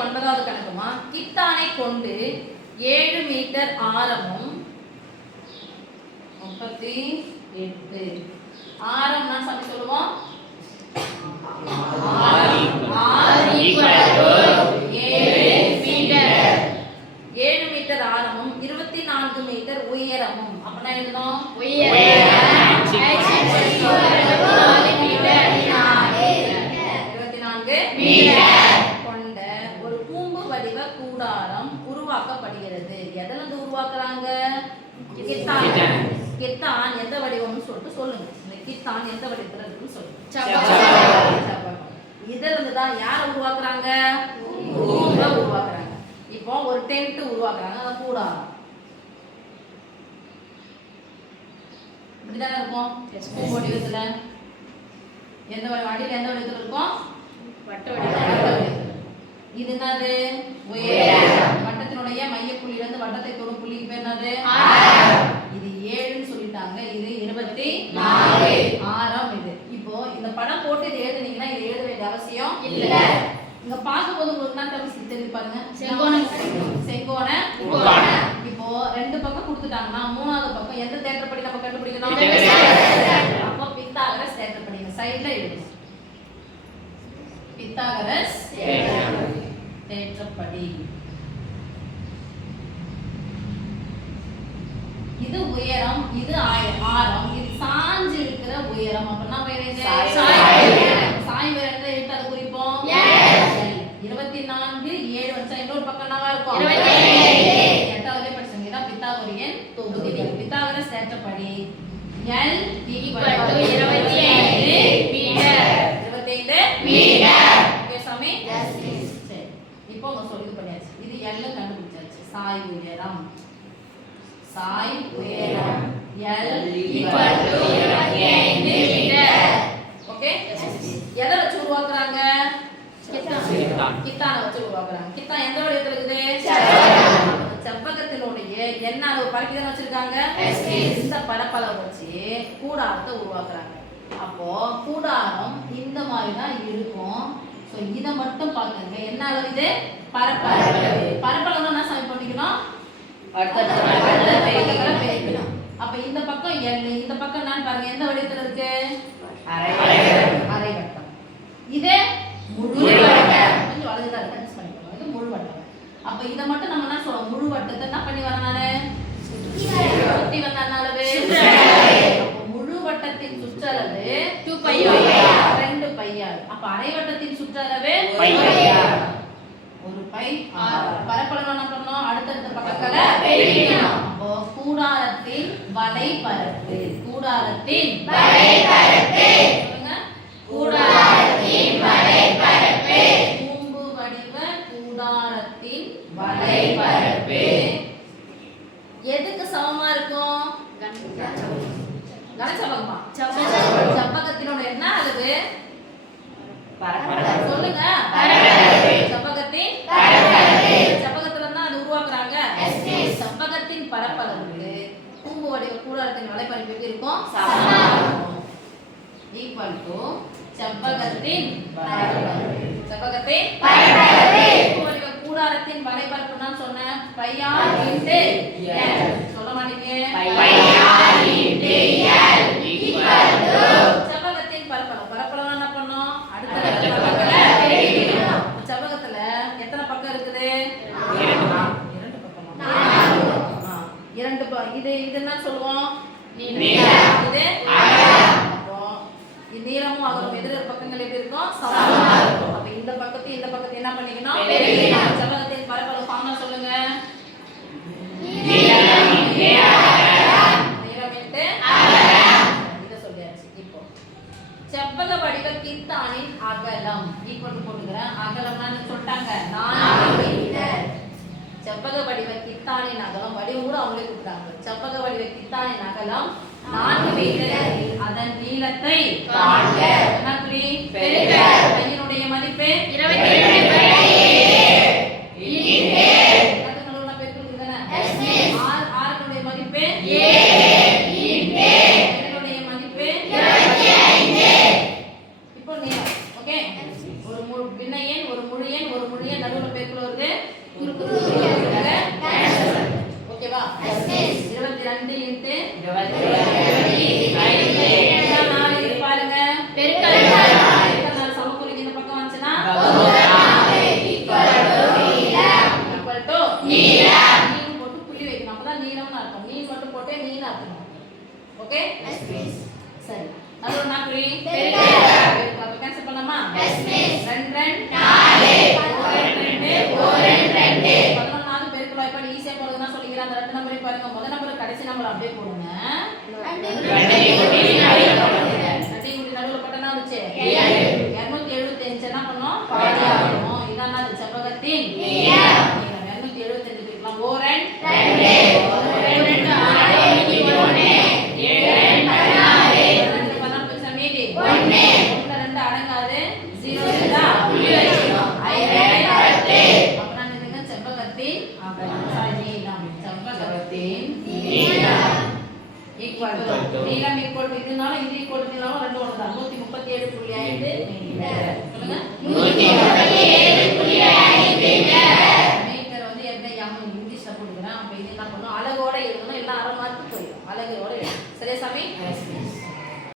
39வது கணக்குமா, கித்தானை கொண்டு 7 மீட்டர் ஆரமும் 38 ஆரம் நான் சாமி சொல்லுவோம். r = 7 மீட்டர் ஆரமும் 24 மீட்டர் உயரமும். அப்பனா எழுதணும் உயரம் 24 மீட்டர் கொண்ட ஒரு கூம்பு வடிவ கூடாரம் உருவாக்கப்படுகிறது. எதுல இருந்து உருவாக்குறாங்க? கித்தான் எந்த வடிவம்னு சொல்லிட்டு சொல்லுங்க. இந்த கித்தான் எந்த வடிவத்துல இருக்குன்னு சொல்லுங்க. இதுல இருந்து தான் யார உருவாக்குறாங்க? கூம்பை உருவாக்குறாங்க. இப்போ ஒரு டென்ட் உருவாக்குறாங்க, அது கூடாரம். இப்படிதானே இருக்கும் கூம்பு வடிவத்துல. எந்த அடியில் எந்த வடிவத்துல இருக்கும்? வட்ட வடிவத்துல. இது என்னது? உயரம். வட்டத்தினுடைய மையப்புள்ளியிலிருந்து வட்டத்தை தொடும் புள்ளிக்கு பேர் என்னது? இது 7ன்னு சொல்லிட்டாங்க. இது 24 ஆரம். இது இப்போ இந்த படம் போட்டு இது எழுதுனீங்கன்னா இது எழுத வேண்டிய அவசியம் இல்ல. இங்க பாக்கும்போது உங்களுக்கு என்ன தெரியும் தெரியுது பாருங்க. செங்கோண இப்போ ரெண்டு பக்கம் கொடுத்துட்டாங்கன்னா மூணாவது பக்கம் எந்த தேற்றப்படி நம்ம கண்டுபிடிக்கணும்? அப்போ பித்தாகரஸ் தேற்றப்படி சைடுல எழுதுங்க. பித்தாகரஸ் தேற்றப்படி. இது உயரம், இது ஆரம், இது சாஞ்சு இருக்கிற உயரம். அப்பனா சாய் உயரத்தை எடுத்து அது குறிப்போம் 24 7 வச்சா இன்னொரு பக்கம் என்னவா இருக்கும்? 8வது படிச்சீங்க. இதான் பித்தாகோரியன் தொகுதி. பித்தாகரஸ் தேற்றப்படி L = 25 மீட்டர். ஓகே சாமி? சரி. இப்போ நம்ம சொல்லி பண்ணியாச்சு. இது L கண்டுபிடிச்சாச்சு. சாய் உயரம். சாய் உயரம் L = 25 மீட்டர். ஓகே? எதை வச்சு உருவாக்குறாங்க? கித்தானை வச்சு உருவாக்குறாங்க. கித்தான் எந்த வடிவத்துல இருக்குது? செவ்வகத்தினுடைய என்ன அளவு பரப்பிதான் வச்சிருக்காங்க? இந்த பரப்பளவு வச்சு கூடாரத்தை உருவாக்குறாங்க. அப்போ கூடாரம் இந்த மாதிரி தான் இருக்கும். சோ இத மட்டும் பாருங்க. என்ன அளவு இது? பரப்பளவு. பரப்பளவு என்ன சாமி பண்ணிக்கணும்? அப்ப இந்த பக்கம் L, இந்த பக்கம் என்னன்னு பாருங்க. எந்த வடிவத்துல இருக்கு? அரை வட்டம். இது முழு வட்டம். கொஞ்சம் வலதுதா அட்ஜஸ்ட் பண்ணிக்கணும். இது முழு வட்டம். அப்ப இத மட்டும் நம்ம என்ன சொல்றோம்? முழு வட்டத்தை என்ன பண்ணி வரேன் நானு? சுத்தி வந்த அளவு. அப்ப முழு வட்டத்தின் சுற்றளவு 2πr 2πr. அப்ப அரை வட்டத்தின் சுற்றளவு ஒரு பை r. பரப்பளவு என்ன பண்ணனும்? அடுத்தடுத்த பக்கத்துல பெருக்கணும். அப்போ கூடாரத்தின் வளைபரப்பு. கூடாரத்தின் வளைபரப்பு சொல்லுங்க. கூடாரத்தின் வளைபரப்பு. கூம்பு வடிவ கூடாரத்தின் வளைபரப்பு எதுக்கு சமமா இருக்கும்? கனசபகமா. செவ்வகத்தினோட என்ன அளவு? பரப்பளவு சொல்லுங்க. செவ்வகத்தின் பரப்பளவு. செவ்வகத்துல தான் அது உருவாக்குறாங்க. செவ்வகத்தின் பரப்பளவு கூம்பு வடிவ கூடாரத்தின் வளைபரப்பு எப்படி இருக்கும்? சமமா இருக்கும். ஈக்குவல் டு செவ்வகத்தின் பரப்பளவு. செவ்வகத்தின் பரப்பளவு கூம்பு வடிவ கூடாரத்தின் வளைபரப்பு நான் சொன்னேன் πr × l. சொல்ல மாட்டீங்க? πr × l = செவ்வகத்தின் பரப்பளவு. பரப்பளவு என்ன பண்ணோம்? அடுத்த பக்கத்துல பெருக்கணும். செவ்வகத்துல எத்தனை பக்கம் இருக்குது? 2 பக்கம். 2 இது என்ன சொல்லுவோம்? நீளம். இது அகலம். அப்போ நீளமும் அகலமும் எதிர் பக்கங்கள் எப்படி இருக்கும்? சமமா இருக்கும். அப்ப இந்த பக்கத்தை என்ன பண்ணிக்கணும்? பெருக்கணும். செவ்வகத்தின் பரப்பளவு ஃபார்முலா சொல்லுங்க. நீளம் × அகலம். நீளம் × அகலம். இத சொல்லியாச்சு. இப்போ செவ்வக வடிவ கித்தானின் அகலம் ஈக்குவல் போட்டுக்கிறேன். அகலம்னா என்ன சொல்லிட்டாங்க? 4 மீட்டர். செவ்வக வடிவ கித்தானின் அகலம் வடிவம் கூட அவங்களே கொடுத்தாங்க. செவ்வக வடிவ கித்தானின் அகலம் 4 மீட்டர். அதன் நீளத்தை காண்க. என்ன குறி? பெருக்க. பையனுடைய மதிப்பு 22/7. அதுங்களோட பெருக்கல் தானே? r னுடைய மதிப்பு 7 பையனுடைய மதிப்பு 25. இப்போ நீளம். ஓகே? ஒரு முழு பின்ன எண், ஒரு முழு எண், ஒரு முழு எண் நடுவுல பெருக்கல் வருது குறுக்கு வருது ஓகேவா 22 இன்டு 25 4 இது பாருங்க பெருக்கல் 4 சமக்குறிக்கு இந்த பக்கம் வந்துச்சுனா equal to நீளம் போட்டு புள்ளி வைக்கணும் அப்பதான் நீளம்னு அர்த்தம் நீ மட்டும் போட்டே நீன்னு அர்த்தம் ஓகே சரி நடுவுல நான் குறி பெருக்கல் அப்ப கேன்சல் பண்ணலாமா 2 2 4 11 பெருக்கல் இப்ப ஈஸியா போறதுன்னா சொல்லிக்கிறேன் அந்த ரெண்டு நம்பரை பாருங்க முதல் நம்பர் கடைசி நம்பர் அப்படியே போடுங்க நடுவுல போட்டா வந்துச்சு 275 என்ன பண்ணோம் பாதி ஆகும் இதான் அது செவ்வகத்தின் நீளம் 275 பிரிக்கலாம் ஓரன் 2 அடங்காது 0 நீளம் equal to இதுனால இது equal to இதுனால ரெண்டு ஒண்ணுதான் 137.5 மீட்டர் சொல்லுங்க 137.5 மீட்டர் வந்து என்ன இங்கிலீஷ்ல போடுறேன் அப்ப இது என்ன பண்ணும் அலகோட எழுதணும் எல்லாம் அரை மார்க் போயிடும் அலகோட சரியா சாமி